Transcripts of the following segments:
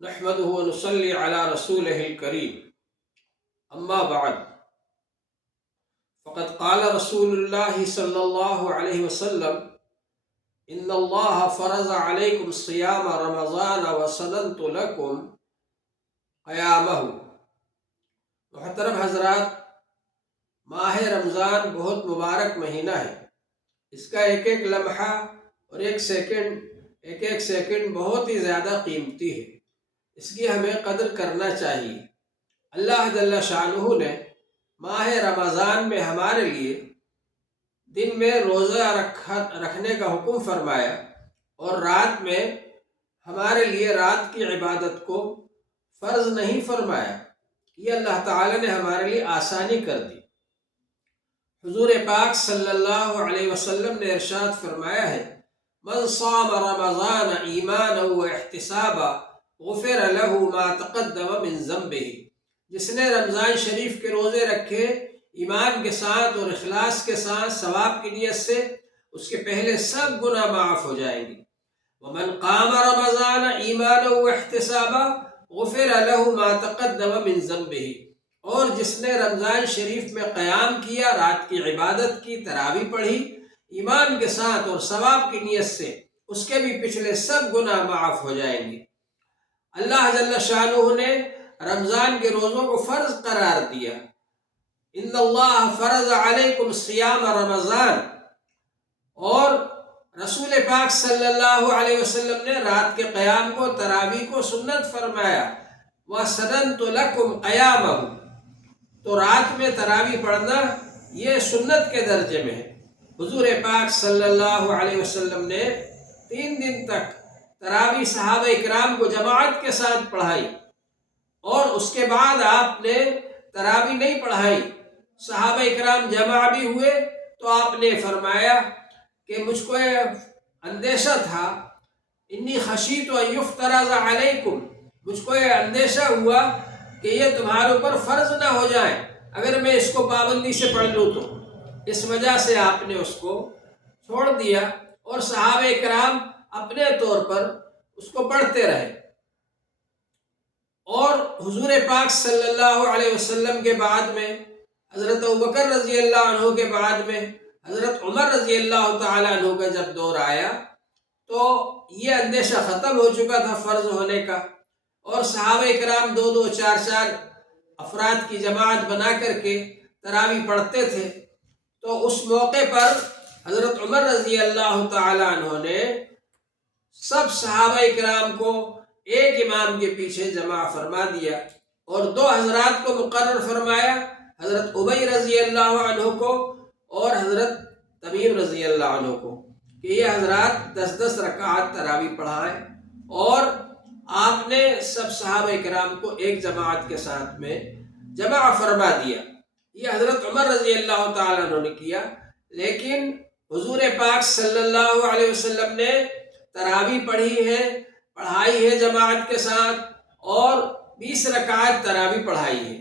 نحمده ونصلي على رسوله الكريم اما بعد فقد قال رسول الله صلى الله عليه وسلم ان الله فرض عليكم صيام رمضان وسننت لكم قيامه۔ محترم حضرات، ماہ رمضان بہت مبارک مہینہ ہے۔ اس کا ایک ایک لمحہ اور ایک سیکنڈ بہت ہی زیادہ قیمتی ہے۔ اس کی ہمیں قدر کرنا چاہیے۔ اللہ جل شانہ نے ماہ رمضان میں ہمارے لیے دن میں روزہ رکھنے کا حکم فرمایا اور رات میں ہمارے لیے رات کی عبادت کو فرض نہیں فرمایا۔ یہ اللہ تعالی نے ہمارے لیے آسانی کر دی۔ حضور پاک صلی اللہ علیہ وسلم نے ارشاد فرمایا ہے، من صام رمضان ایمانا و احتسابا غفر له ما تقدم من ذنبه۔ جس نے رمضان شریف کے روزے رکھے ایمان کے ساتھ اور اخلاص کے ساتھ ثواب کی نیت سے، اس کے پہلے سب گناہ معاف ہو جائیں گے۔ ومن قام رمضان ایمانا واحتسابا غفر له ما تقدم من ذنبه۔ اور جس نے رمضان شریف میں قیام کیا، رات کی عبادت کی، تراویح پڑھی ایمان کے ساتھ اور ثواب کی نیت سے، اس کے بھی پچھلے سب گناہ معاف ہو جائیں گے۔ اللہ جل شانہ نے رمضان کے روزوں کو فرض قرار دیا۔ ان اللہ فرض علیکم صیام رمضان، اور رسول پاک صلی اللہ علیہ وسلم نے رات کے قیام کو، تراویح کو سنت فرمایا۔ وَسَنَنْتُ لَكُمْ قَيَامَهُ۔ تو رات میں تراویح پڑھنا یہ سنت کے درجے میں ہے۔ حضور پاک صلی اللہ علیہ وسلم نے 3 دن تک تراویح صحابہ اکرام کو جماعت کے ساتھ پڑھائی، اور اس کے بعد آپ نے تراویح نہیں پڑھائی۔ صحابہ اکرام جمع بھی ہوئے تو آپ نے فرمایا کہ مجھ کو اندیشہ تھا، انی خشیت ان یفترض علیکم، مجھ کو یہ اندیشہ ہوا کہ یہ تمہارے اوپر فرض نہ ہو جائے اگر میں اس کو پابندی سے پڑھ لوں تو۔ اس وجہ سے آپ نے اس کو چھوڑ دیا اور صحابہ اکرام اپنے طور پر اس کو پڑھتے رہے۔ اور حضور پاک صلی اللہ علیہ وسلم کے بعد میں، حضرت ابوبکر رضی اللہ عنہ کے بعد میں حضرت عمر رضی اللہ تعالیٰ عنہ کا جب دور آیا تو یہ اندیشہ ختم ہو چکا تھا فرض ہونے کا، اور صحابہ اکرام 2 4 افراد کی جماعت بنا کر کے تراویح پڑھتے تھے۔ تو اس موقع پر حضرت عمر رضی اللہ تعالیٰ عنہ نے سب صحابہ اکرام کو ایک امام کے پیچھے جمع فرما دیا، اور 2 حضرات کو مقرر فرمایا، حضرت ابی رضی اللہ عنہ کو اور حضرت تمیم رضی اللہ عنہ کو، کہ یہ حضرات 10 رکعات تراویح پڑھائیں، اور آپ نے سب صحابہ اکرام کو ایک جماعت کے ساتھ میں جمع فرما دیا۔ یہ حضرت عمر رضی اللہ تعالیٰ عنہ نے کیا، لیکن حضور پاک صلی اللہ علیہ وسلم نے تراویح پڑھائی ہے جماعت کے ساتھ، اور 20 رکعات تراویح پڑھائی ہے،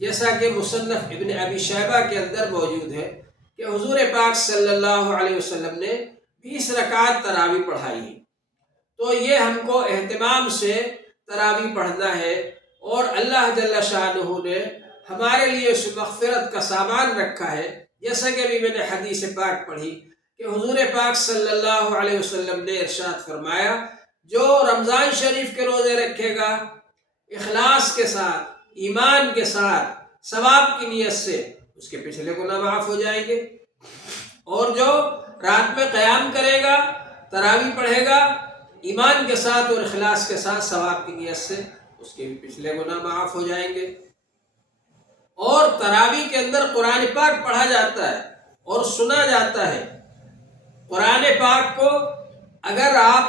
جیسا کہ مصنف ابن ابی شیبہ کے اندر موجود ہے کہ حضور پاک صلی اللہ علیہ وسلم نے 20 رکعات تراویح پڑھائی ہے۔ تو یہ ہم کو اہتمام سے تراویح پڑھنا ہے، اور اللہ جل شانہ نے ہمارے لیے اس مغفرت کا سامان رکھا ہے، جیسا کہ ابھی میں نے حدیث پاک پڑھی کہ حضور پاک صلی اللہ علیہ وسلم نے ارشاد فرمایا، جو رمضان شریف کے روزے رکھے گا اخلاص کے ساتھ، ایمان کے ساتھ، ثواب کی نیت سے، اس کے پچھلے گناہ معاف ہو جائیں گے۔ اور جو رات میں قیام کرے گا، تراویح پڑھے گا ایمان کے ساتھ اور اخلاص کے ساتھ، ثواب کی نیت سے، اس کے بھی پچھلے گناہ معاف ہو جائیں گے۔ اور تراویح کے اندر قرآن پاک پڑھا جاتا ہے اور سنا جاتا ہے۔ قرآن پاک کو اگر آپ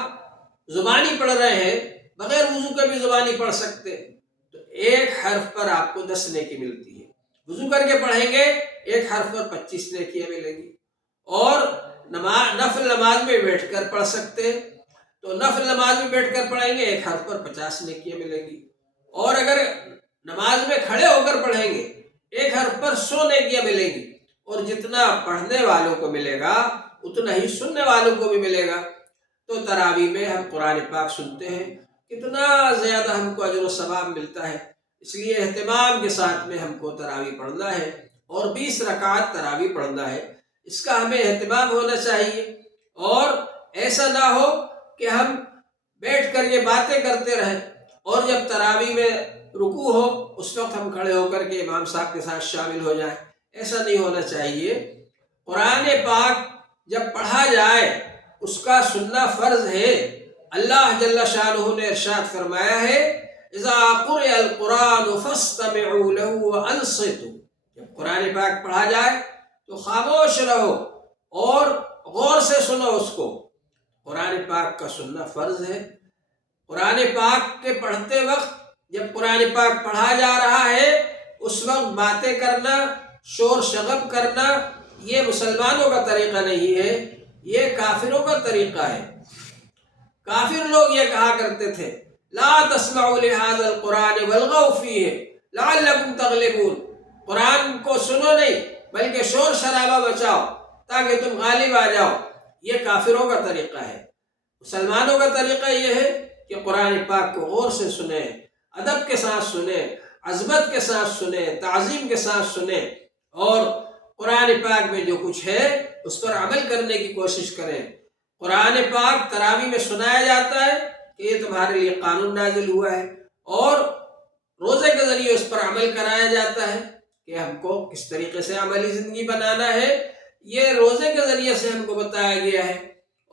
زبانی پڑھ رہے ہیں، بغیر وضو کے بھی زبانی پڑھ سکتے، تو ایک حرف پر آپ کو 10 نیکی ملتی ہے۔ وضو کر کے پڑھیں گے ایک حرف پر 25 نیکیاں ملیں گی۔ اور نفل نماز میں بیٹھ کر پڑھ سکتے، تو نفل نماز میں بیٹھ کر پڑھیں گے ایک حرف پر 50 نیکیاں ملیں گی۔ اور اگر نماز میں کھڑے ہو کر پڑھیں گے ایک حرف پر 100 نیکیاں ملیں گی۔ اور جتنا پڑھنے والوں کو ملے گا اتنا ہی سننے والوں کو بھی ملے گا۔ تو تراویح میں ہم قرآن پاک سنتے ہیں کتنا زیادہ ہم کو اجر و ثواب ملتا ہے۔ اس لیے اہتمام کے ساتھ میں ہم کو تراویح پڑھنا ہے اور 20 رکعت تراویح پڑھنا ہے، اس کا ہمیں اہتمام ہونا چاہیے۔ اور ایسا نہ ہو کہ ہم بیٹھ کر یہ باتیں کرتے رہیں اور جب تراویح میں رکوع ہو اس وقت ہم کھڑے ہو کر کے امام صاحب کے ساتھ شامل ہو جائیں، ایسا نہیں ہونا چاہیے۔ قرآن پاک جب پڑھا جائے اس کا سننا فرض ہے۔ اللہ جل شانہ نے ارشاد فرمایا ہے اذا قرئ القرآن فاستمعوا له وانصتوا، جب قرآن پاک پڑھا جائے تو خاموش رہو اور غور سے سنو اس کو۔ قرآن پاک کا سننا فرض ہے۔ قرآن پاک کے پڑھتے وقت جب قرآن پاک پڑھا جا رہا ہے اس وقت باتیں کرنا، شور شغب کرنا، یہ مسلمانوں کا طریقہ نہیں ہے، یہ کافروں کا طریقہ ہے۔ کافر لوگ یہ کہا کرتے تھے لا تسمعوا لهذا القرآن والغوا فيه لعلكم تغلبون، قرآن کو سنو نہیں بلکہ شور شرابہ بچاؤ تاکہ تم غالب آ جاؤ۔ یہ کافروں کا طریقہ ہے۔ مسلمانوں کا طریقہ یہ ہے کہ قرآن پاک کو غور سے سنیں، ادب کے ساتھ سنیں، عظمت کے ساتھ سنیں، تعظیم کے ساتھ سنیں، اور قرآن پاک میں جو کچھ ہے اس پر عمل کرنے کی کوشش کریں۔ قرآن پاک تراویح میں سنایا جاتا ہے کہ یہ تمہارے لیے قانون نازل ہوا ہے، اور روزے کے ذریعے اس پر عمل کرایا جاتا ہے کہ ہم کو کس طریقے سے عملی زندگی بنانا ہے، یہ روزے کے ذریعے سے ہم کو بتایا گیا ہے،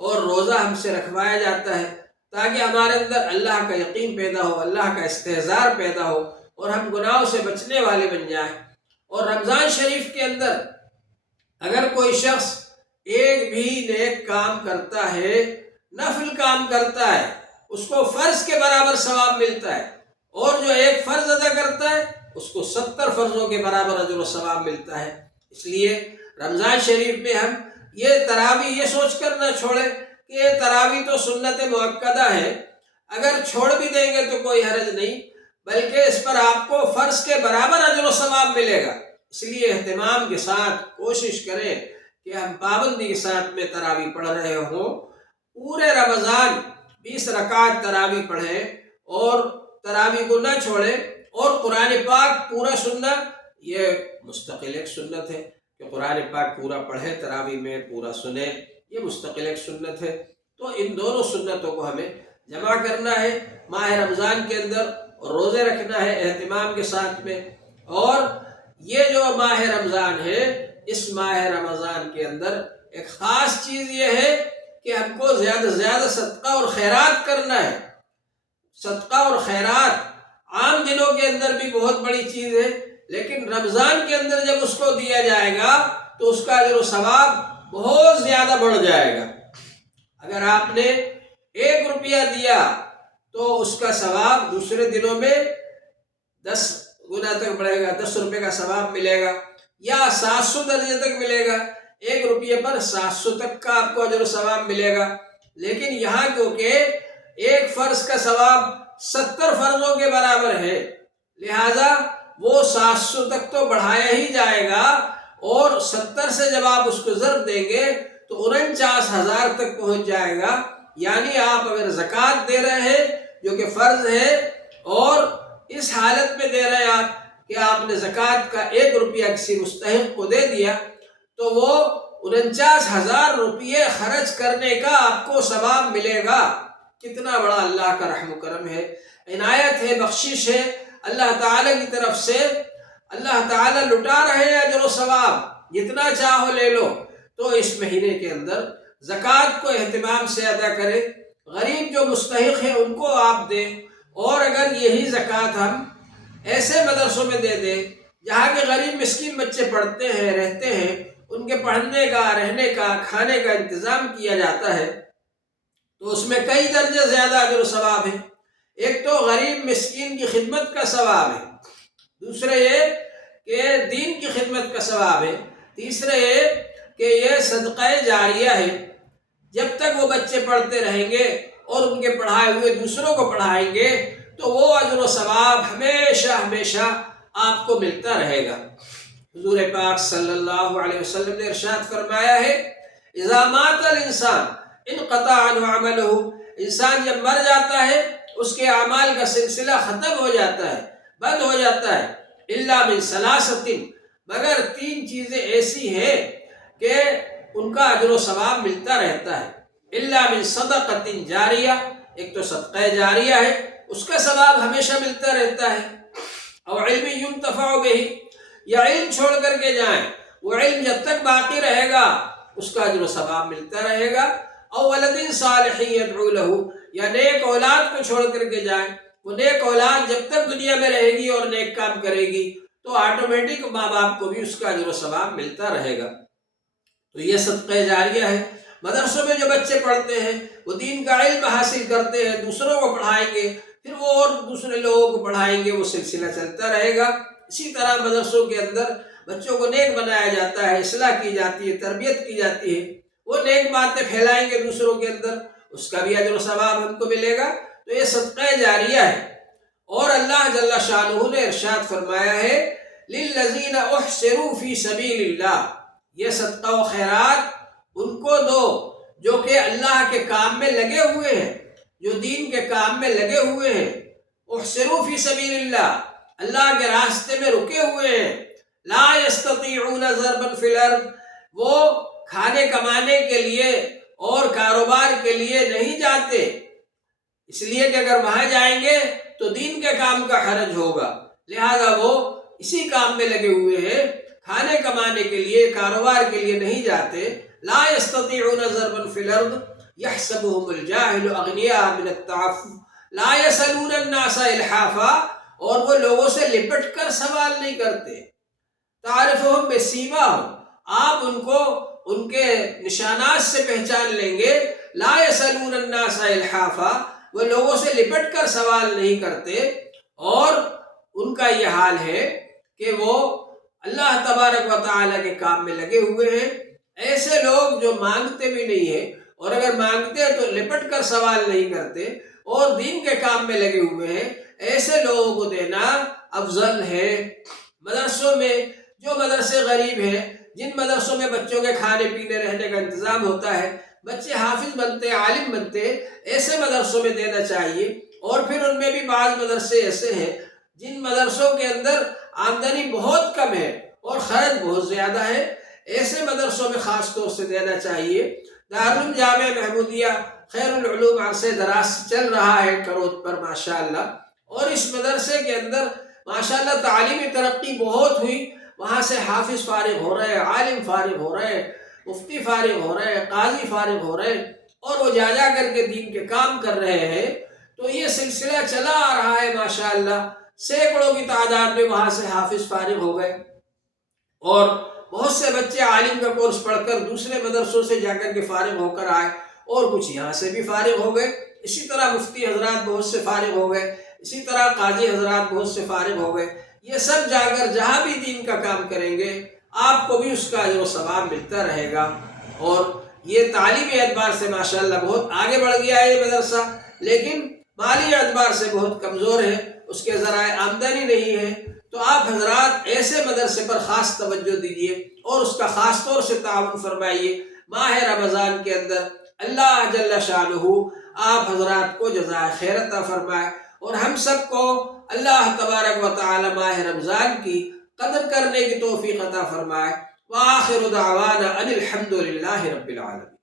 اور روزہ ہم سے رکھوایا جاتا ہے تاکہ ہمارے اندر اللہ کا یقین پیدا ہو، اللہ کا استحضار پیدا ہو، اور ہم گناہوں سے بچنے والے بن جائیں۔ اور رمضان شریف کے اندر اگر کوئی شخص ایک بھی نیک کام کرتا ہے، نفل کام کرتا ہے، اس کو فرض کے برابر ثواب ملتا ہے، اور جو ایک فرض ادا کرتا ہے اس کو 70 فرضوں کے برابر اجر و ثواب ملتا ہے۔ اس لیے رمضان شریف میں ہم یہ تراویح یہ سوچ کر نہ چھوڑیں کہ یہ تراویح تو سنت مؤکدہ ہے، اگر چھوڑ بھی دیں گے تو کوئی حرج نہیں، بلکہ اس پر آپ کو فرض کے برابر اجر و ثواب ملے گا۔ اس لیے اہتمام کے ساتھ کوشش کریں کہ ہم پابندی کے ساتھ میں تراویح پڑھ رہے ہوں، پورے رمضان 20 رکعت تراویح پڑھیں اور تراویح کو نہ چھوڑیں، اور قرآن پاک پورا سننا یہ مستقل ایک سنت ہے کہ قرآن پاک پورا پڑھیں، تراویح میں پورا سنیں، یہ مستقل ایک سنت ہے۔ تو ان دونوں سنتوں کو ہمیں جمع کرنا ہے ماہ رمضان کے اندر، اور روزے رکھنا ہے اہتمام کے ساتھ میں۔ اور یہ جو ماہ رمضان ہے، اس ماہ رمضان کے اندر ایک خاص چیز یہ ہے کہ ہم کو زیادہ سے زیادہ صدقہ اور خیرات کرنا ہے۔ صدقہ اور خیرات عام دنوں کے اندر بھی بہت بڑی چیز ہے، لیکن رمضان کے اندر جب اس کو دیا جائے گا تو اس کا اجر و ثواب بہت زیادہ بڑھ جائے گا۔ اگر آپ نے 1 روپیہ دیا تو اس کا ثواب دوسرے دنوں میں 10 گنا تک بڑھے گا، 10 روپے کا ثواب ملے گا، یا 700 درجے تک ملے گا، 1 روپیے پر 700 تک کا آپ کو اجر و ثواب ملے گا۔ لیکن یہاں کیونکہ ایک فرض کا ثواب 70 فرضوں کے برابر ہے، لہذا وہ 700 تک تو بڑھایا ہی جائے گا، اور 70 سے جب آپ اس کو ضرب دیں گے تو 49,000 تک پہنچ جائے گا۔ یعنی آپ اگر زکوٰۃ دے رہے ہیں جو کہ فرض ہے، اور اس حالت میں دے رہے ہیں آپ کہ آپ نے زکوٰۃ کا 1 روپیہ کسی مستحق کو دے دیا، تو وہ 49,000 روپیے خرچ کرنے کا آپ کو ثواب ملے گا۔ کتنا بڑا اللہ کا رحم و کرم ہے، عنایت ہے، بخشش ہے اللہ تعالیٰ کی طرف سے۔ اللہ تعالیٰ لٹا رہے ہیں اجر و ثواب، جتنا چاہو لے لو۔ تو اس مہینے کے اندر زکوٰۃ کو اہتمام سے ادا کریں، غریب جو مستحق ہیں ان کو آپ دیں، اور اگر یہی زکوٰۃ ہم ایسے مدرسوں میں دے دیں جہاں کے غریب مسکین بچے پڑھتے ہیں، رہتے ہیں، ان کے پڑھنے کا، رہنے کا، کھانے کا انتظام کیا جاتا ہے، تو اس میں کئی درجے زیادہ اجر و ثواب ہے۔ ایک تو غریب مسکین کی خدمت کا ثواب ہے، دوسرے یہ کہ دین کی خدمت کا ثواب ہے، تیسرے یہ کہ یہ صدقہ جاریہ ہے۔ جب تک وہ بچے پڑھتے رہیں گے اور ان کے پڑھائے ہوئے دوسروں کو پڑھائیں گے تو وہ اجر و ثواب ہمیشہ ہمیشہ آپ کو ملتا رہے گا۔ حضور پاک صلی اللہ علیہ وسلم نے ارشاد فرمایا ہے اذا مات الانسان انقطع عنہ عملہ، انسان جب مر جاتا ہے اس کے اعمال کا سلسلہ ختم ہو جاتا ہے، بند ہو جاتا ہے۔ الا من ثلاثۃ، مگر 3 چیزیں ایسی ہیں کہ ان کا اجر و ثواب ملتا رہتا ہے۔ الا من صدقۃ جاریہ، ایک تو صدقہ جاریہ ہے، اس کا ثواب ہمیشہ ملتا رہتا ہے۔ او علم ينتفع به، یا علم چھوڑ کر کے جائیں، وہ علم جب تک باقی رہے گا اس کا اجر و ثواب ملتا رہے گا۔ او ولد صالح يدعو له، یا نیک اولاد کو چھوڑ کر کے جائیں، وہ نیک اولاد جب تک دنیا میں رہے گی اور نیک کام کرے گی تو آٹومیٹک ماں باپ کو بھی اس کا اجر و ثواب ملتا رہے گا۔ تو یہ صدقہ جاریہ ہے۔ مدرسوں میں جو بچے پڑھتے ہیں وہ دین کا علم حاصل کرتے ہیں، دوسروں کو پڑھائیں گے، پھر وہ اور دوسرے لوگوں کو پڑھائیں گے، وہ سلسلہ چلتا رہے گا۔ اسی طرح مدرسوں کے اندر بچوں کو نیک بنایا جاتا ہے، اصلاح کی جاتی ہے، تربیت کی جاتی ہے، وہ نیک باتیں پھیلائیں گے دوسروں کے اندر، اس کا بھی اجر و ثواب ہم کو ملے گا۔ تو یہ صدقہ جاریہ ہے۔ اور اللہ جل شانہ نے ارشاد فرمایا ہے للذین احسروا فی سبیل اللہ، یہ صدقہ و خیرات ان کو دو جو کہ اللہ کے کام میں لگے ہوئے ہیں، جو دین کے کام میں لگے ہوئے ہیں۔ احسروا فی سبیل اللہ، اللہ کے راستے میں رکے ہوئے ہیں۔ لا یستطیعون ضربا فی الارض، وہ کھانے کمانے کے لیے اور کاروبار کے لیے نہیں جاتے، اس لیے کہ اگر وہاں جائیں گے تو دین کے کام کا حرج ہوگا، لہذا وہ اسی کام میں لگے ہوئے ہیں، کھانے کمانے کے لیے کاروبار کے لیے نہیں جاتے۔ لا یستطیعون ضربا فی الارض یحسبهم الجاہل اغنیاء من التعفف لا یسألون الناس الحافا، اور وہ لوگوں سے لپٹ کر سوال نہیں کرتے۔ تعرفهم بسیماہم، آپ ان کو ان کے نشانات سے پہچان لیں گے۔ لا یسألون الناس الحافا، وہ لوگوں سے لپٹ کر سوال نہیں کرتے، اور ان کا یہ حال ہے کہ وہ اللہ تبارک و تعالیٰ کے کام میں لگے ہوئے ہیں۔ ایسے لوگ جو مانگتے بھی نہیں ہیں، اور اگر مانگتے ہیں تو لپٹ کر سوال نہیں کرتے اور دین کے کام میں لگے ہوئے ہیں، ایسے لوگوں کو دینا افضل ہے۔ مدرسوں میں جو مدرسے غریب ہیں، جن مدرسوں میں بچوں کے کھانے پینے رہنے کا انتظام ہوتا ہے، بچے حافظ بنتے، عالم بنتے، ایسے مدرسوں میں دینا چاہیے۔ اور پھر ان میں بھی بعض مدرسے ایسے ہیں جن مدرسوں کے اندر آمدنی بہت کم ہے اور خرچ بہت زیادہ ہے، ایسے مدرسوں میں خاص طور سے دینا چاہیے۔ دارالعلوم جامعہ محمودیہ خیر العلوم عرصے دراز سے چل رہا ہے کرود پر ماشاءاللہ، اور اس مدرسے کے اندر ماشاءاللہ تعلیمی ترقی بہت ہوئی، وہاں سے حافظ فارغ ہو رہے ہیں، عالم فارغ ہو رہے ہیں، مفتی فارغ ہو رہے ہیں، قاضی فارغ ہو رہے ہیں، اور وہ جا جا کر کے دین کے کام کر رہے ہیں۔ تو یہ سلسلہ چلا آ رہا ہے ماشاءاللہ، سینکڑوں کی تعداد میں وہاں سے حافظ فارغ ہو گئے، اور بہت سے بچے عالم کا کورس پڑھ کر دوسرے مدرسوں سے جا کر کے فارغ ہو کر آئے، اور کچھ یہاں سے بھی فارغ ہو گئے۔ اسی طرح مفتی حضرات بہت سے فارغ ہو گئے، اسی طرح قاضی حضرات بہت سے فارغ ہو گئے۔ یہ سب جا کر جہاں بھی دین کا کام کریں گے آپ کو بھی اس کا اجر و ثواب ملتا رہے گا۔ اور یہ تعلیمی اعتبار سے ماشاءاللہ بہت آگے بڑھ گیا ہے یہ مدرسہ، لیکن مالی اعتبار سے بہت کمزور ہے، اس کے ذرائع آمدنی نہیں ہے۔ تو آپ حضرات ایسے مدرسے پر خاص توجہ دیجیے اور اس کا خاص طور سے تعاون فرمائیے۔ ماہ رمضان کے اندر اللہ جل شانہ آپ حضرات کو جزائے خیر عطا فرمائے، اور ہم سب کو اللہ تبارک و تعالی ماہ رمضان کی قدر کرنے کی توفیق عطا فرمائے۔ وآخر دعوانا ان الحمد للہ رب العالمین۔